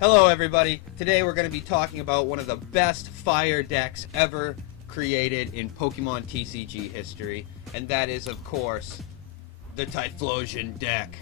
Hello everybody, today we're going to be talking about one of the best fire decks ever created in Pokemon TCG history, and that is of course the Typhlosion deck.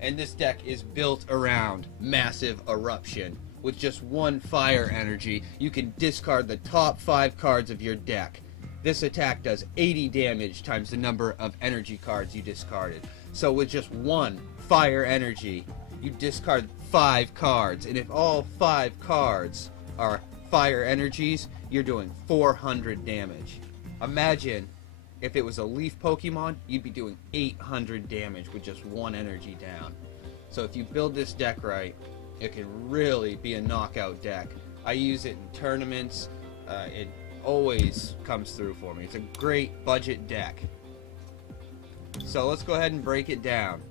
And this deck is built around massive Eruption. With just one fire energy, you can discard the top 5 cards of your deck. This attack does 80 damage times the number of energy cards you discarded. So with just one fire energy, you discard 5 cards, and if all 5 cards are fire energies, you're doing 400 damage. Imagine if it was a leaf Pokemon, you'd be doing 800 damage with just one energy down. So if you build this deck right, it can really be a knockout deck. I use it in tournaments. It always comes through for me. It's a great budget deck. So let's go ahead and break it down.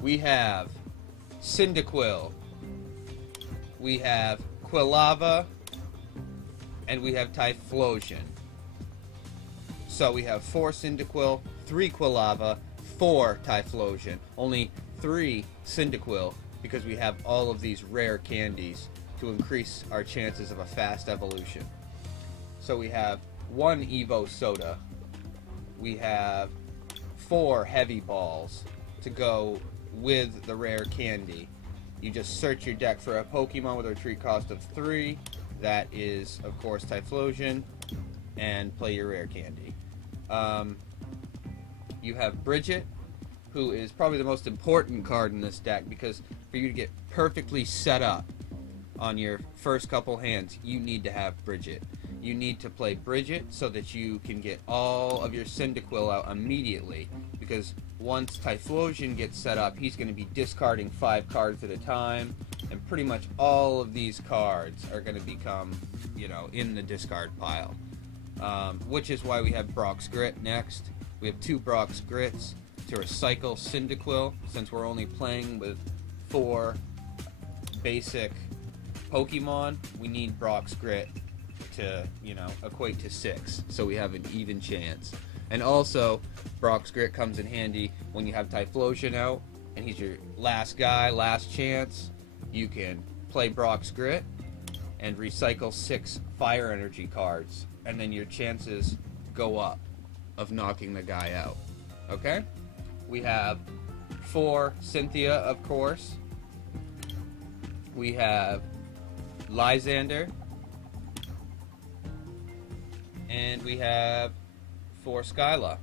We have Cyndaquil, we have Quilava, and we have Typhlosion. So we have 4 Cyndaquil, 3 Quilava, 4 Typhlosion. Only 3 Cyndaquil because we have all of these rare candies to increase our chances of a fast evolution. So we have 1 Evo Soda. We have 4 Heavy Balls to go with the rare candy. You just search your deck for a Pokemon with a retreat cost of 3. That is, of course, Typhlosion, and play your rare candy. You have Bridget, who is probably the most important card in this deck, because for you to get perfectly set up on your first couple hands, you need to have Bridget. You need to play Bridget so that you can get all of your Cyndaquil out immediately, because once Typhlosion gets set up, he's going to be discarding 5 cards at a time, and pretty much all of these cards are going to become, you know, in the discard pile. Which is why we have Brock's Grit next. We have 2 Brock's Grits to recycle Cyndaquil, since we're only playing with 4 basic Pokemon. We need Brock's Grit to, you know, equate to 6, so we have an even chance. And also, Brock's Grit comes in handy when you have Typhlosion out, and he's your last guy, last chance. You can play Brock's Grit and recycle 6 fire energy cards, and then your chances go up of knocking the guy out. Okay? We have 4 Cynthia, of course. We have Lysander. And we have 4 Skyla.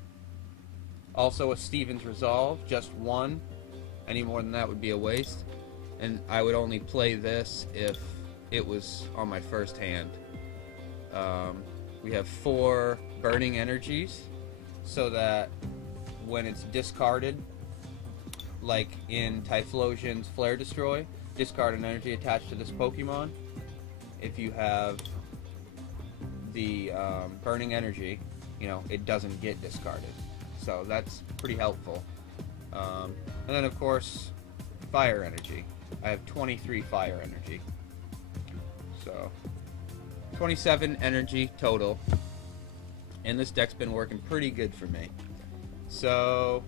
Also a Steven's Resolve, just 1. Any more than that would be a waste. And I would only play this if it was on my first hand. We have 4 Burning Energies, so that when it's discarded, like in Typhlosion's Flare Destroy, discard an energy attached to this Pokemon. If you have the Burning Energy, you know, it doesn't get discarded. So that's pretty helpful. And then of course, Fire Energy. I have 23 Fire Energy. So 27 energy total. And this deck's been working pretty good for me. So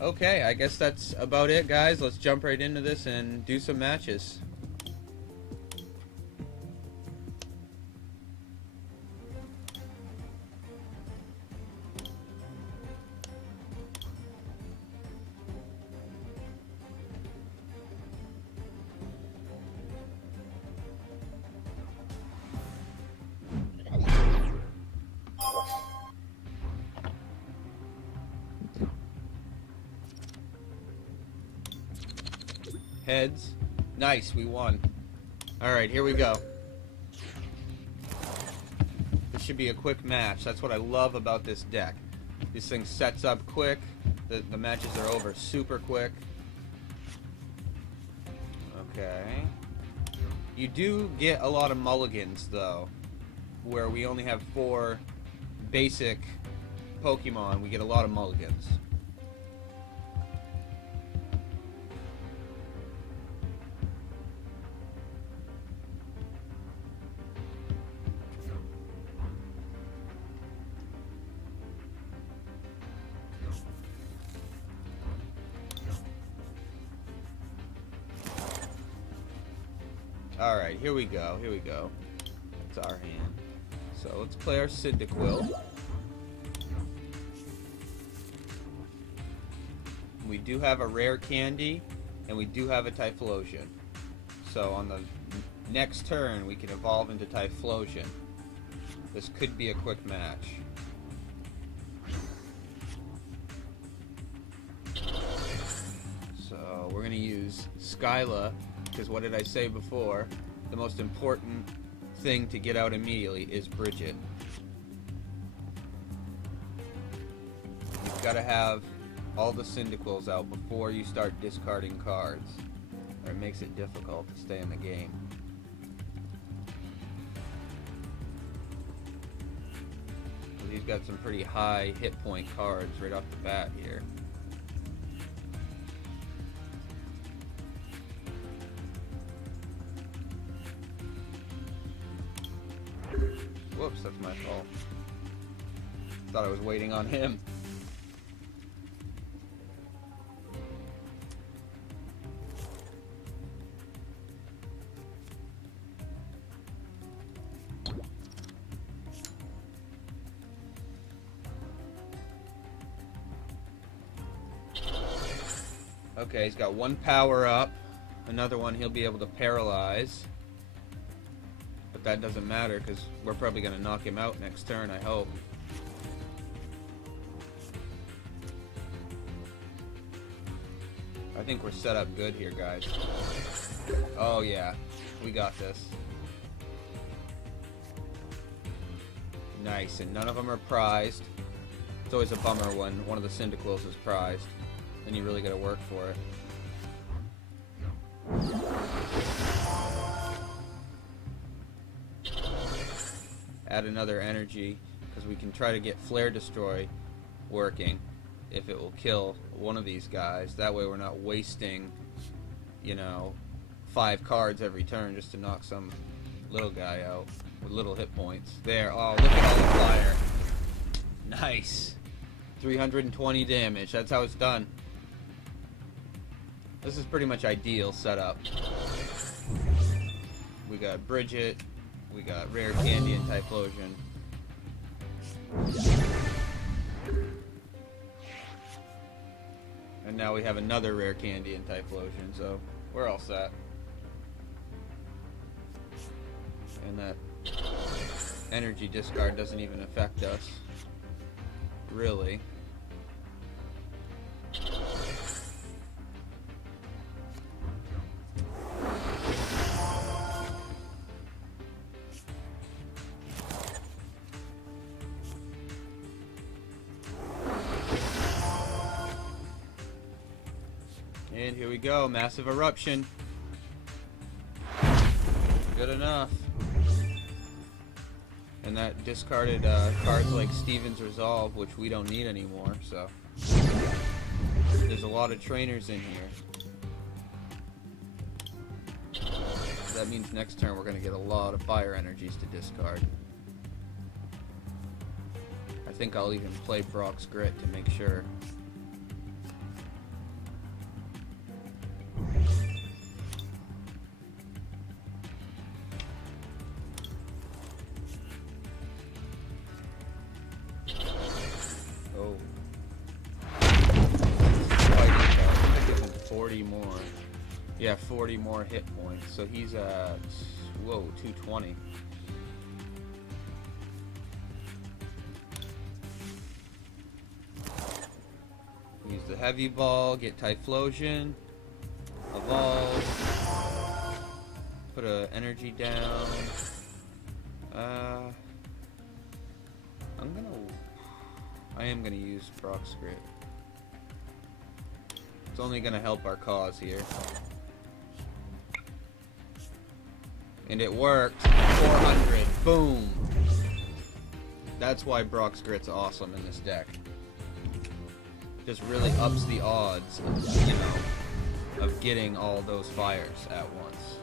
okay, I guess that's about it, guys. Let's jump right into this and do some matches. Heads. Nice, we won. Alright, here we go. This should be a quick match. That's what I love about this deck. This thing sets up quick. The matches are over super quick. Okay. You do get a lot of mulligans, though, where we only have 4 basic Pokemon. We get a lot of mulligans. Alright, here we go. Here we go. That's our hand. So let's play our Cyndaquil. We do have a rare candy, and we do have a Typhlosion. So on the next turn, we can evolve into Typhlosion. This could be a quick match. So we're going to use Skyla, because what did I say before? The most important thing to get out immediately is Bridget. You've got to have all the Cyndaquils out before you start discarding cards, or it makes it difficult to stay in the game. He's got some pretty high hit point cards right off the bat here. Whoops, that's my fault. Thought I was waiting on him. Okay, he's got one power up. Another one he'll be able to paralyze. But that doesn't matter because we're probably going to knock him out next turn, I hope. I think we're set up good here, guys. Oh yeah, we got this. Nice, and none of them are prized. It's always a bummer when one of the Cyndaquils is prized. Then you really got to work for it. Add another energy, because we can try to get Flare Destroy working if it will kill one of these guys. That way we're not wasting, you know, 5 cards every turn just to knock some little guy out with little hit points. There, oh, look at all the fire. Nice. 320 damage, that's how it's done. This is pretty much ideal setup. We got Bridget, we got Rare Candy and Typhlosion. And now we have another Rare Candy and Typhlosion, so we're all set. And that energy discard doesn't even affect us, really. And here we go, massive eruption. Good enough. And that discarded cards like Steven's Resolve, which we don't need anymore, so. There's a lot of trainers in here. That means next turn we're going to get a lot of fire energies to discard. I think I'll even play Brock's Grit to make sure. Oh. 40 more. Yeah, 40 more hit points. So he's at, whoa, 220. Use the heavy ball, get Typhlosion, evolve, put a energy down. I am gonna use Brock's Grit. It's only gonna help our cause here. And it worked. 400. Boom. That's why Brock's Grit's awesome in this deck. Just really ups the odds of, you know, of getting all those fires at once.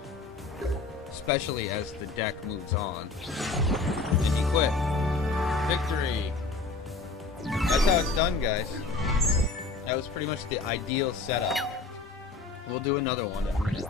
Especially as the deck moves on. And he quit. Victory! That's how it's done, guys. That was pretty much the ideal setup. We'll do another one in a minute.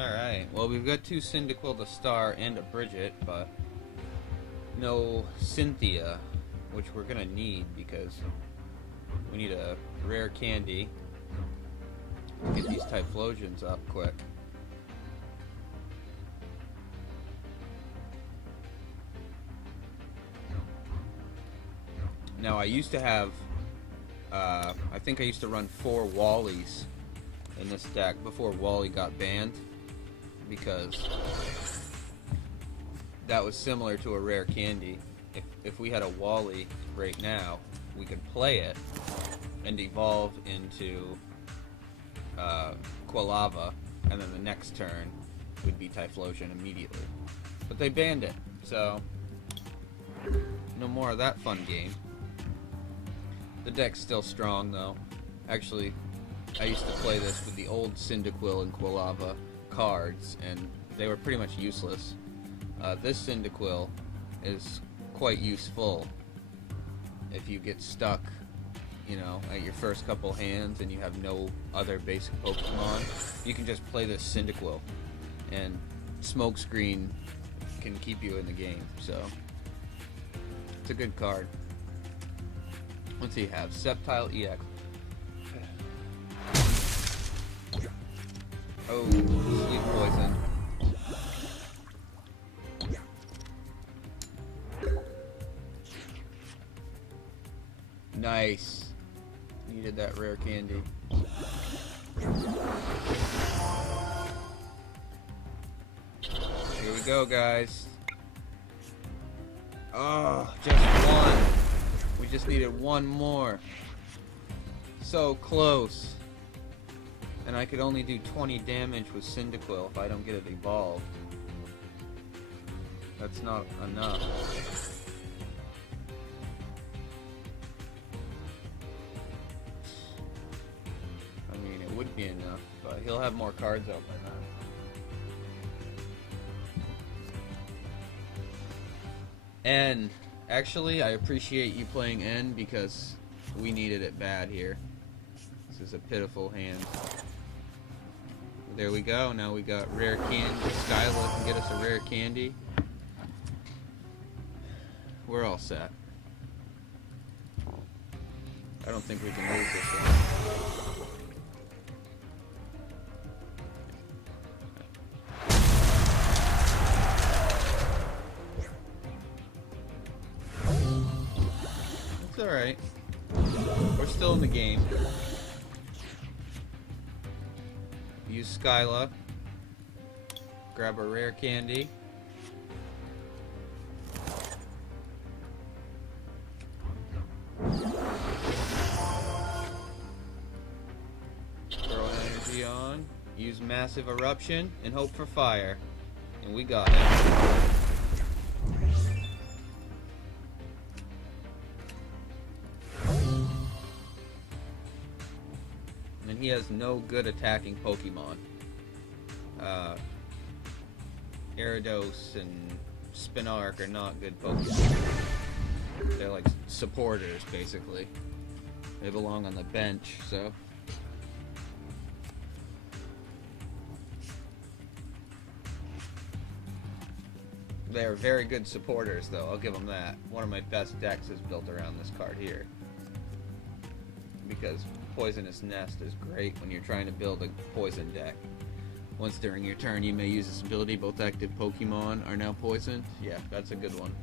Alright, well we've got 2 Cyndaquil to Star and a Bridget, but no Cynthia, which we're gonna need because we need a rare candy to get these Typhlosions up quick. Now I used to have, I think I used to run 4 Wallies in this deck before Wally got banned, because that was similar to a rare candy. If we had a Wally right now, we could play it and evolve into Quilava, and then the next turn would be Typhlosion immediately. But they banned it, so no more of that fun game. The deck's still strong though. Actually, I used to play this with the old Cyndaquil and Quilava cards, and they were pretty much useless. This Cyndaquil is quite useful if you get stuck, you know, at your first couple hands and you have no other basic Pokemon. You can just play this Cyndaquil, and Smokescreen can keep you in the game, so it's a good card. What's he have? Sceptile EX. Oh, Sleep Poison. Nice. Needed that rare candy. Here we go, guys. Oh, just one. We just needed one more. So close. And I could only do 20 damage with Cyndaquil if I don't get it evolved. That's not enough. I mean, it would be enough, but he'll have more cards out by then. And actually, I appreciate you playing N because we needed it bad here. This is a pitiful hand. There we go. Now we got rare candy. Skyla can get us a rare candy. We're all set. I don't think we can lose this one. It's alright. We're still in the game. Use Skyla. Grab a rare candy. Throw energy on. Use Massive Eruption and hope for fire. And we got it. And he has no good attacking Pokemon. Gyarados and Spinark are not good Pokemon. They're like supporters, basically. They belong on the bench, so... They're very good supporters, though. I'll give them that. One of my best decks is built around this card here. Because Poisonous Nest is great when you're trying to build a poison deck. Once during your turn you may use this ability, both active Pokemon are now poisoned. Yeah, that's a good one.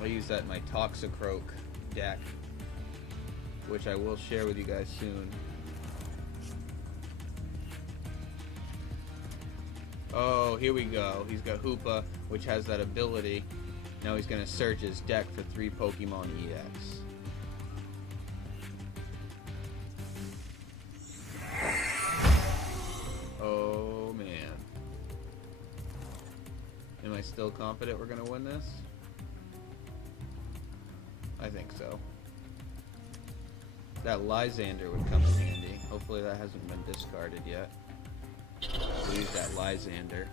I'll use that in my Toxicroak deck, which I will share with you guys soon. Oh, here we go. He's got Hoopa, which has that ability. Now he's going to search his deck for 3 Pokemon EX. Oh, man. Am I still confident we're going to win this? I think so. That Lysander would come in handy. Hopefully that hasn't been discarded yet. We'll use that Lysander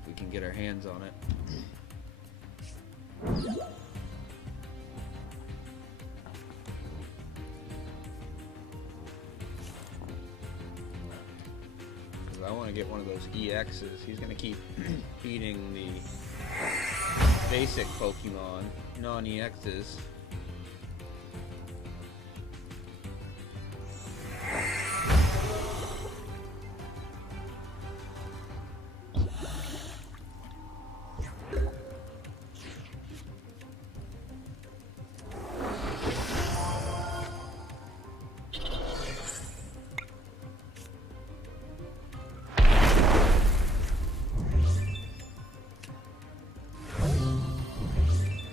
if we can get our hands on it. I want to get one of those EXs. He's going to keep feeding the basic Pokemon, non-EXs.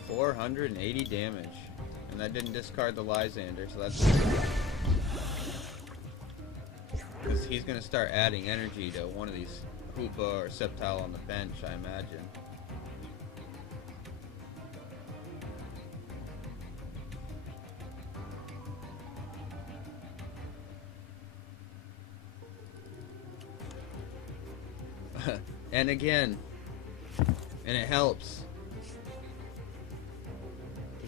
$480 damage, and that didn't discard the Lysander, so that's because he's gonna start adding energy to one of these Hoopa or Sceptile on the bench, I imagine. And again, and it helps.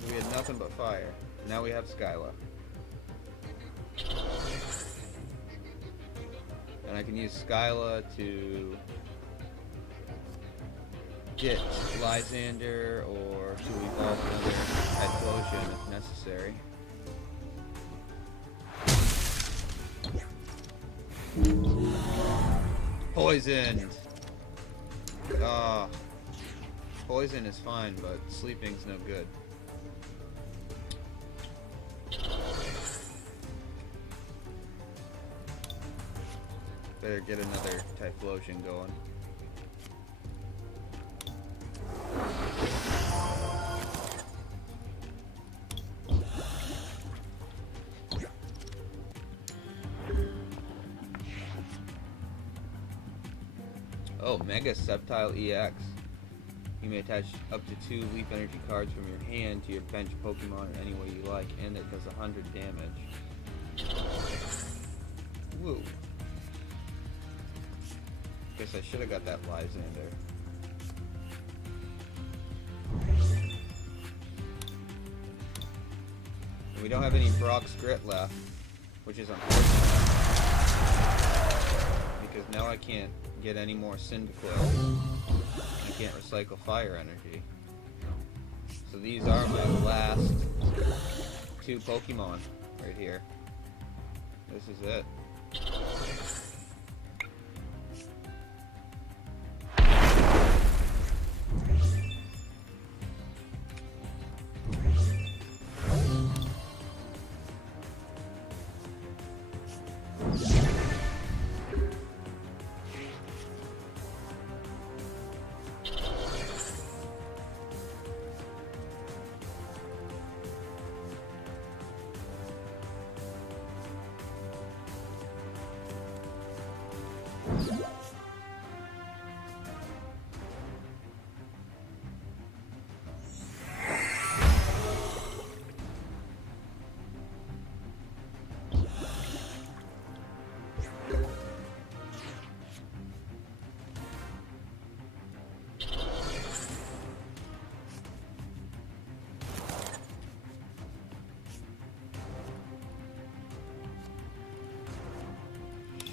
We had nothing but fire. Now we have Skyla. And I can use Skyla to get Lysander or to evolve another Typhlosion if necessary. Poisoned! Poison is fine, but sleeping's no good. Better get another Typhlosion going. Oh, Mega Sceptile EX. You may attach up to 2 Leaf Energy cards from your hand to your bench Pokemon in any way you like, and it does 100 damage. Woo. Guess I should have got that Lysander. And we don't have any Brock's Grit left, which is unfortunate. Because now I can't get any more Cyndaquil. I can't recycle fire energy. So these are my last 2 Pokemon right here. This is it.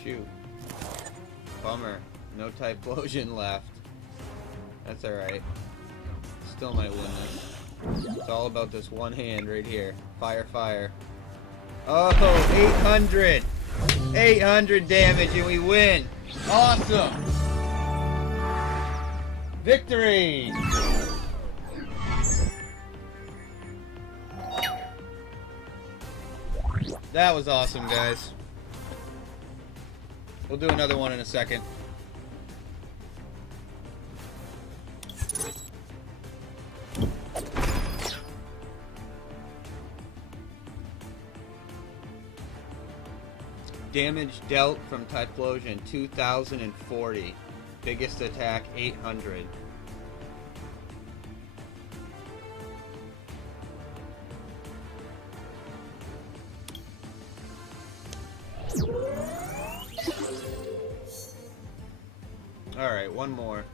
Shoot. Bummer. No Typhlosion left. That's alright. Still might win this. It's all about this one hand right here. Fire, fire. Oh, 800! 800 damage and we win! Awesome! Victory! That was awesome, guys. We'll do another one in a second. Damage dealt from Typhlosion 2040. Biggest attack 800. Alright, one more.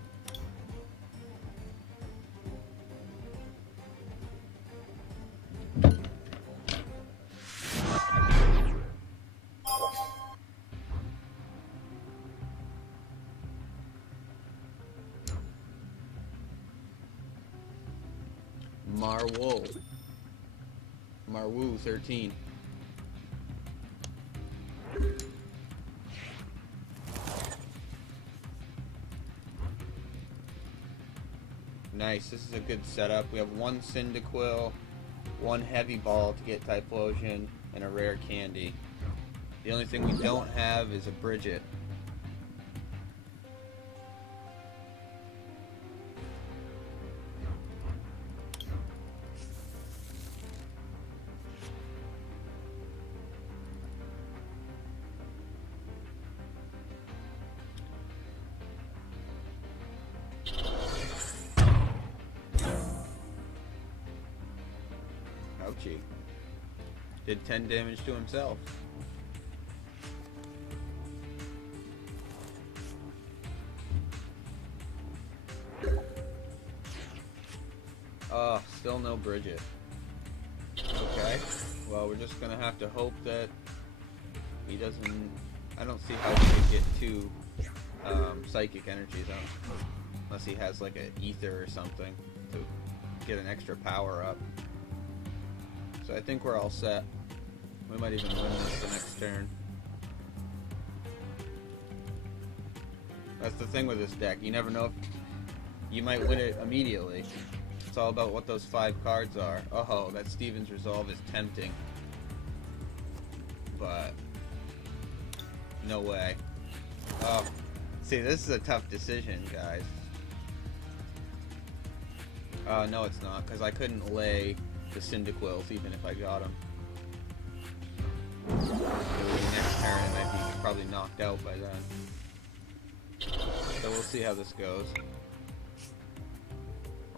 Marwoo 13. Nice, this is a good setup. We have one Cyndaquil, one Heavy Ball to get Typhlosion, and a rare candy. The only thing we don't have is a Bridget. Ouchie. Did 10 damage to himself. Still no Bridget. Okay. Well, we're just gonna have to hope that he doesn't... I don't see how he could get two psychic energies out. Unless he has like an ether or something to get an extra power up. So I think we're all set. We might even win this the next turn. That's the thing with this deck. You never know if you might win it immediately. It's all about what those 5 cards are. Oh, that Steven's Resolve is tempting. But no way. Oh, see, this is a tough decision, guys. No, it's not, because I couldn't lay the Cyndaquils even if I got them. Next turn, I'd be probably knocked out by then. So we'll see how this goes.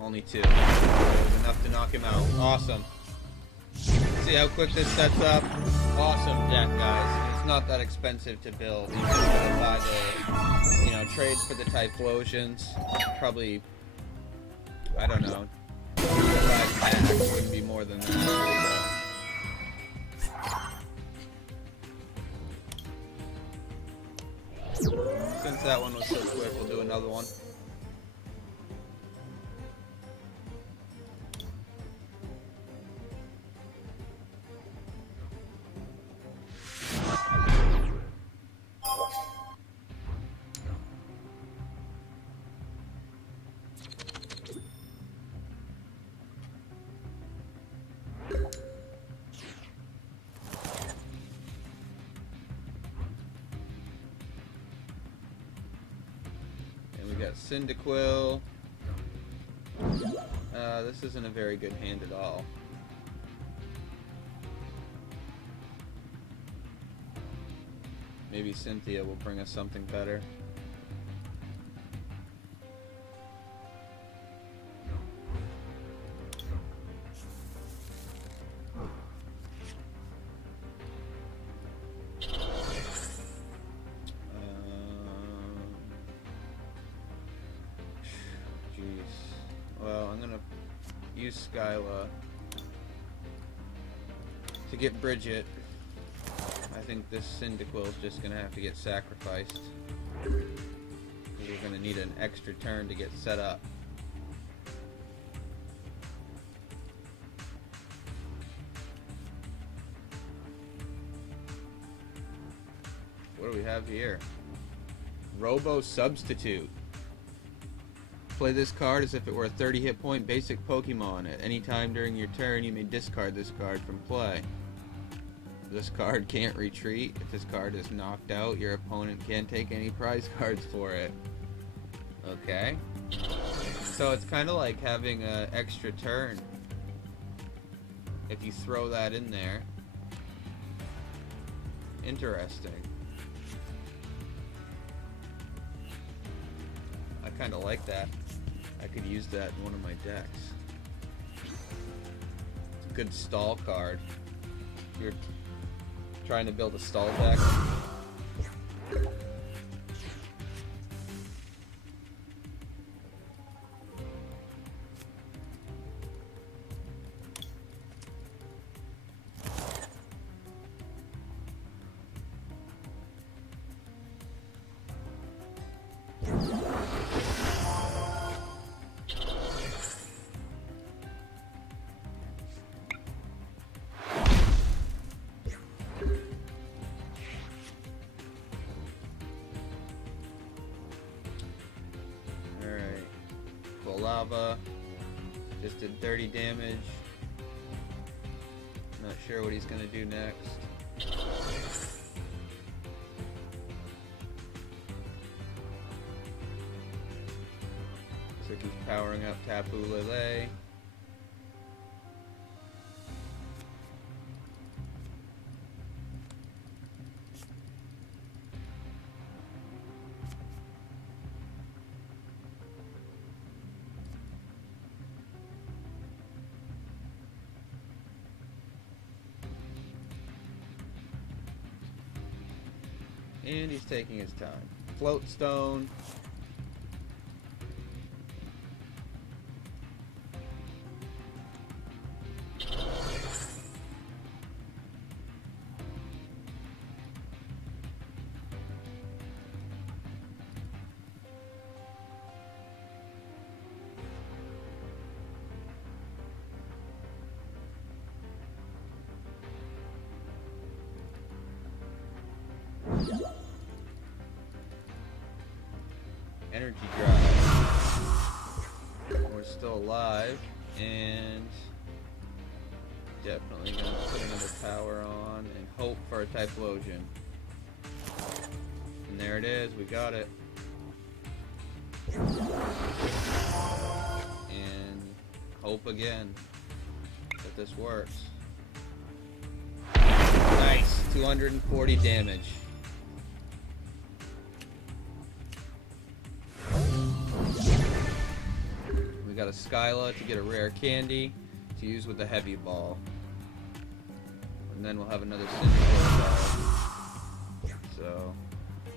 Only 2. Enough to knock him out. Awesome. See how quick this sets up? Awesome deck, guys. It's not that expensive to build. You can buy the, trade for the Typhlosions. Probably, I don't know, 5 packs wouldn't be more than that. So. Since that one was so quick, we'll do another one. Cyndaquil. This isn't a very good hand at all. Maybe Cynthia will bring us something better. Well, I'm gonna use Skyla to get Bridget. I think this Cyndaquil is just gonna have to get sacrificed. We're gonna need an extra turn to get set up. What do we have here? Robo Substitute. Play this card as if it were a 30 hit point basic Pokemon. At any time during your turn, you may discard this card from play. This card can't retreat. If this card is knocked out, your opponent can't take any prize cards for it. Okay. So it's kind of like having an extra turn. If you throw that in there. Interesting. I kind of like that. I could use that in one of my decks. It's a good stall card. If you're trying to build a stall deck. lava. Just did 30 damage. Not sure what he's gonna do next. Looks like he's powering up Tapu Lele. And he's taking his time. Float Stone. Energy drive. We're still alive, and definitely gonna put another power on and hope for a Typhlosion. And there it is, we got it. And hope again that this works. Nice, 240 damage. We got a Skyla to get a rare candy to use with the heavy ball. And then we'll have another Cinderella ball. So,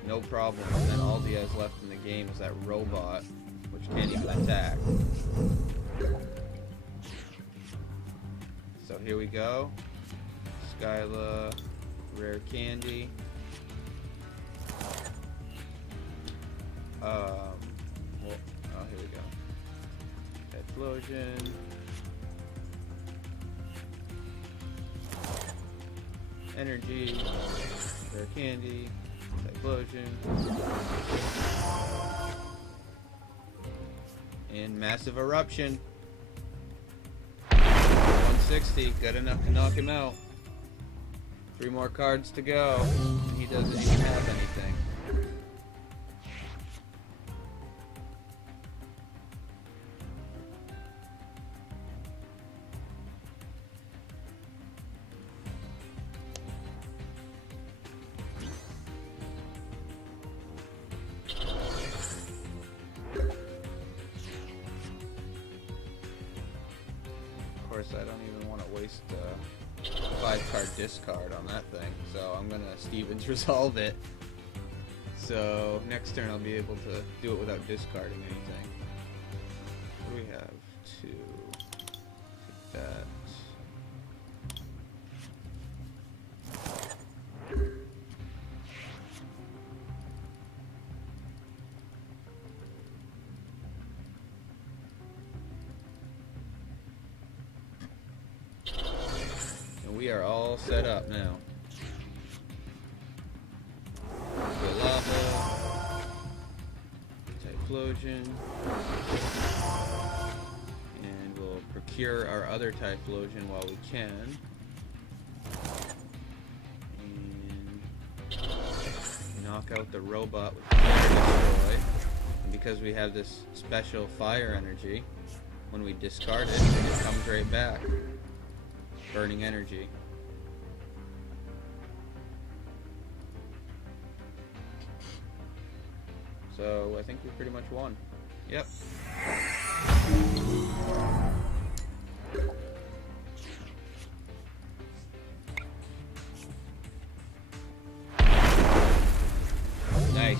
no problem. And then all he has left in the game is that robot, which can't even attack. So here we go. Skyla, rare candy. Here we go. Typhlosion. Energy. Rare candy. Typhlosion. And massive eruption. 160. Good enough to knock him out. 3 more cards to go. And he doesn't even have anything. Of course, I don't even want to waste a 5-card discard on that thing, so I'm gonna Stevens resolve it. So next turn I'll be able to do it without discarding anything. What do we have? 2. Take that. We are all set up now. Lava, Typhlosion, and we'll procure our other Typhlosion while we can. And knock out the robot with Fire Destroy. And because we have this special fire energy, when we discard it, it comes right back. Burning energy. So I think we pretty much won. Yep. Nice.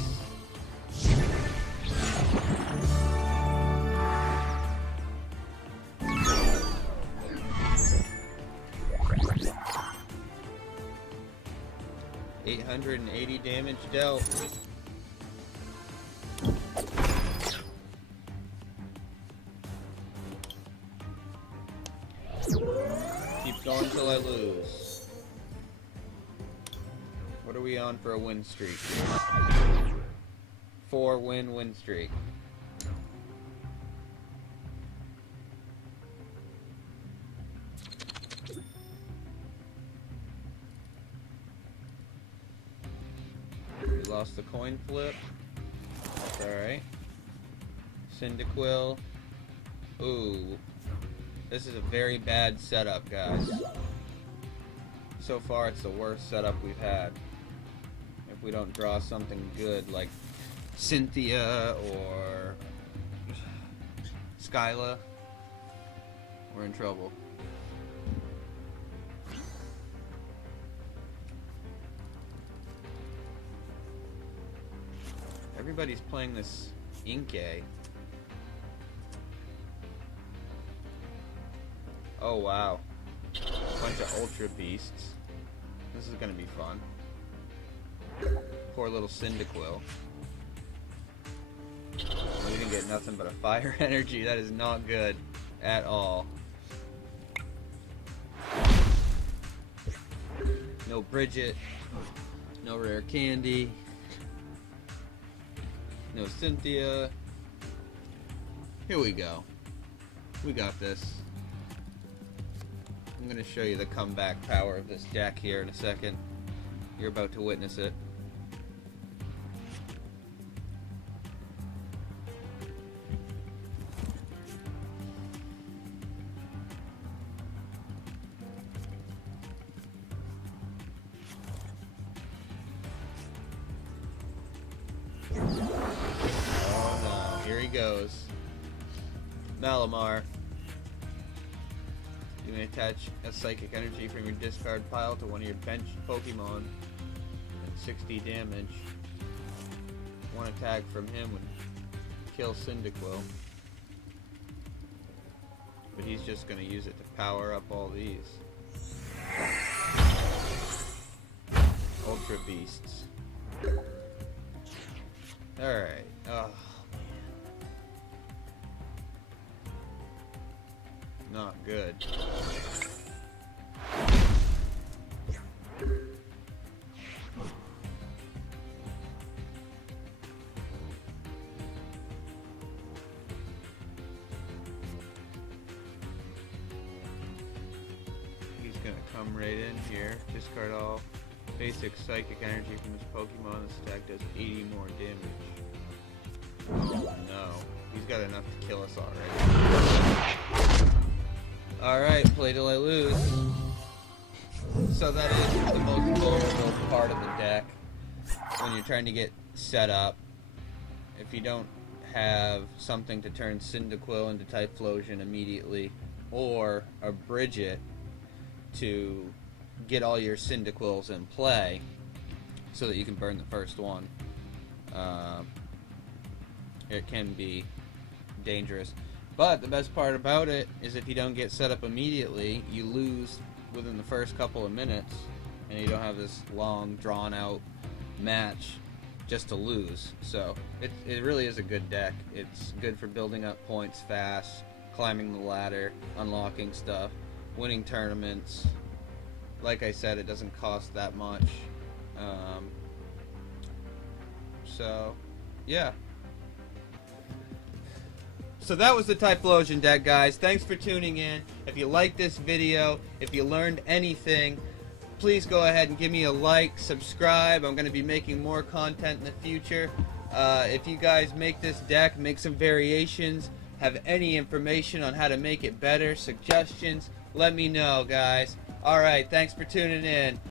$880 damage dealt. Keep going till I lose. What are we on for a win streak? 4-win streak. lost the coin flip. That's alright. Cyndaquil. Ooh. This is a very bad setup, guys. So far, it's the worst setup we've had. If we don't draw something good like Cynthia or Skyla, we're in trouble. Everybody's playing this Inkay. Oh wow. Bunch of Ultra Beasts. This is gonna be fun. Poor little Cyndaquil. We didn't get nothing but a fire energy. That is not good at all. No Bridget. No rare candy. No Cynthia. Here we go. We got this. I'm going to show you the comeback power of this deck here in a second. You're about to witness it. Oh no, here he goes. Malamar. You may attach a psychic energy from your discard pile to one of your bench Pokemon at 60 damage. One attack from him would kill Cyndaquil. But he's just going to use it to power up all these. Ultra Beasts. Alright. Oh, man. Not good. He's gonna come right in here. Discard all basic psychic energy from his Pokemon. This attack does 80 more damage. Oh no. He's got enough to kill us already. Alright, play till I lose. So that is the most vulnerable part of the deck when you're trying to get set up. If you don't have something to turn Cyndaquil into Typhlosion immediately, or a Bridget to get all your Cyndaquils in play so that you can burn the first one, it can be dangerous. But the best part about it is if you don't get set up immediately, you lose within the first couple of minutes, and you don't have this long, drawn-out match just to lose. So it really is a good deck. It's good for building up points fast, climbing the ladder, unlocking stuff, winning tournaments. Like I said, it doesn't cost that much. So, yeah. So that was the Typhlosion deck, guys. Thanks for tuning in. If you liked this video, if you learned anything, please go ahead and give me a like, subscribe. I'm going to be making more content in the future. If you guys make this deck, make some variations, have any information on how to make it better, suggestions, let me know, guys. Alright, thanks for tuning in.